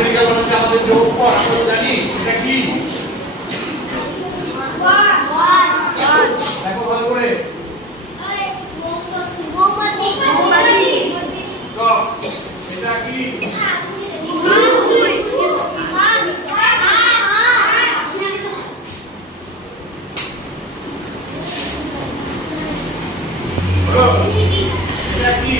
Numerical মানে হচ্ছে আমাদের যে অক্ষর আমরা তো জানি এটা কি দেখো ভালো করে এটা কি এটা কি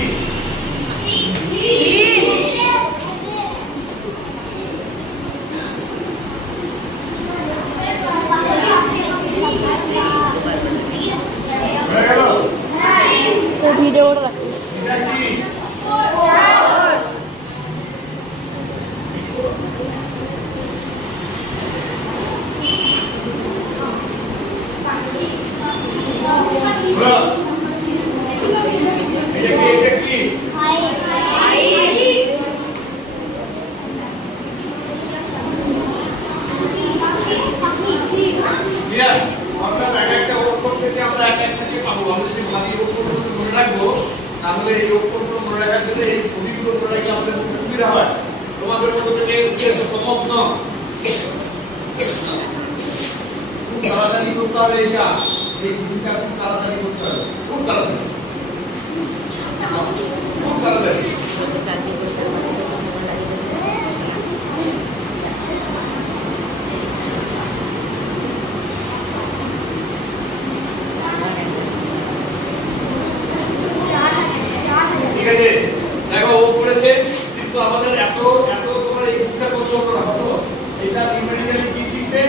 ভিডিও করে রাখি এটা কি এটা কি দিয়া আমরা একটা অক্ষর থেকে আমরা একটা পাবো আমরা যদি বাকি অক্ষরগুলো মনে রাখবো তাহলে এই অক্ষরগুলো মনে রাখার জন্য এই ছবিগুলো মনে রাখলে আমাদের খুব সুবিধা হয় তোমাদের মতো থেকে উদ্দেশ্য সহজ না খুব তাড়াতাড়ি করতে হবে এটা এই ভূমিকা খুব তাড়াতাড়ি করতে হবে খুব তাড়াতাড়ি ঠিক আছে দেখো ও করেছে কিন্তু আমাদের এত তোমার এই বুকটা কত না বসো এটা নিউমেরিক্যালি কি শিখবে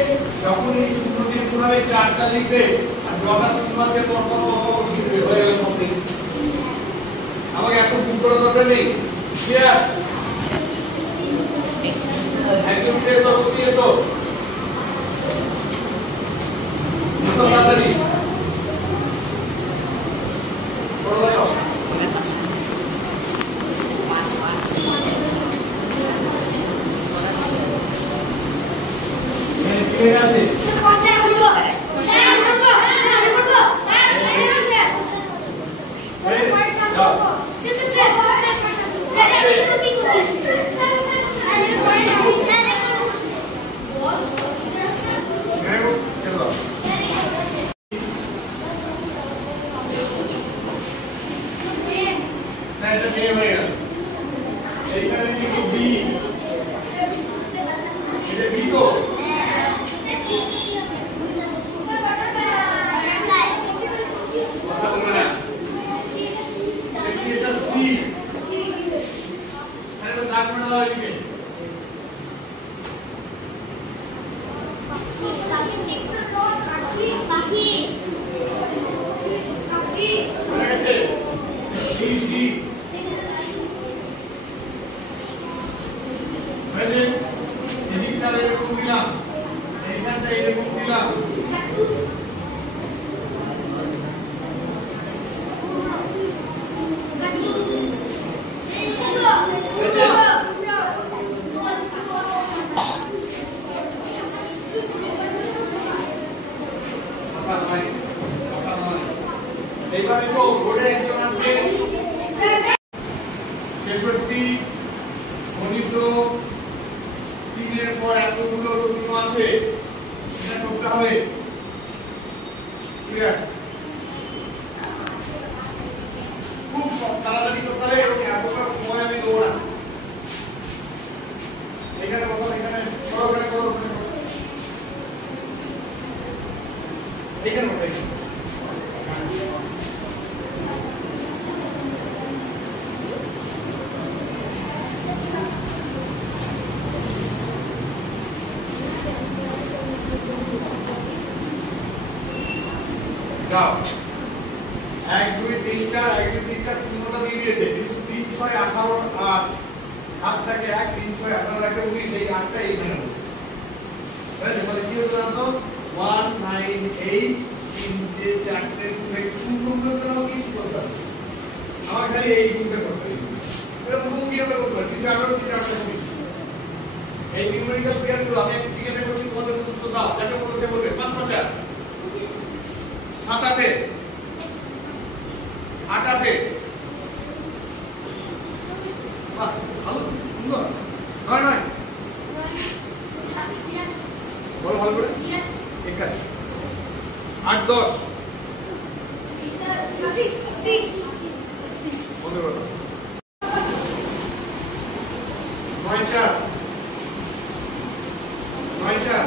যখন এই শূন্য দিয়ে গুণাবে চারটা লিখবে আর যটা শূন্য আছে তখন শিখবে হয়ে গেল কমপ্লিট আমাকে এত বুক করার দরকার নেই ক্লিয়ার একদম টেস্ট অফ দিয়ে তো তাড়াতাড়ি করো যাও ঠিক আছে এইভাবে সব বোর্ডে একজন আসবে 66 গণিত 3 এর পর এতগুলো শূন্য আছে এটা করতে হবে ক্লিয়ার খুব তাড়াতাড়ি করতে হবে এবং এতটা সময় আমি দেবো না এখানে বসো এখানে করো এখানে বসো যাও 1 2 3 4 1 2 3 4 শূন্যটা দিয়ে দিয়েছে কিন্তু 3 6 18 8 হাত থেকে 1 3 6 18 একটা 19 এই 8টা এইখানে বসে তাহলে কি হলো জানো 1 9 8 তিনটে চারটে শূন্যগুলো তো নাও কি করতে হবে আমার খালি এই গুণটা করতে হবে এটা মুখোমুখি আমরা করতে পারি কিন্তু 11 থেকে 8 এই নিউমেরিক্যাল পেয়ারগুলো আমি একটু জিজ্ঞাসা করছি তোমাদের উত্তর দাও যাকে বলছে বলবে 5 5 7 8 8 ভালো সুন্দর 9 9 বলো ভালো করে। 81 8 10 বন্ধ করো। 9 4 9 4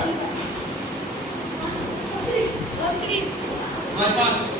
9 5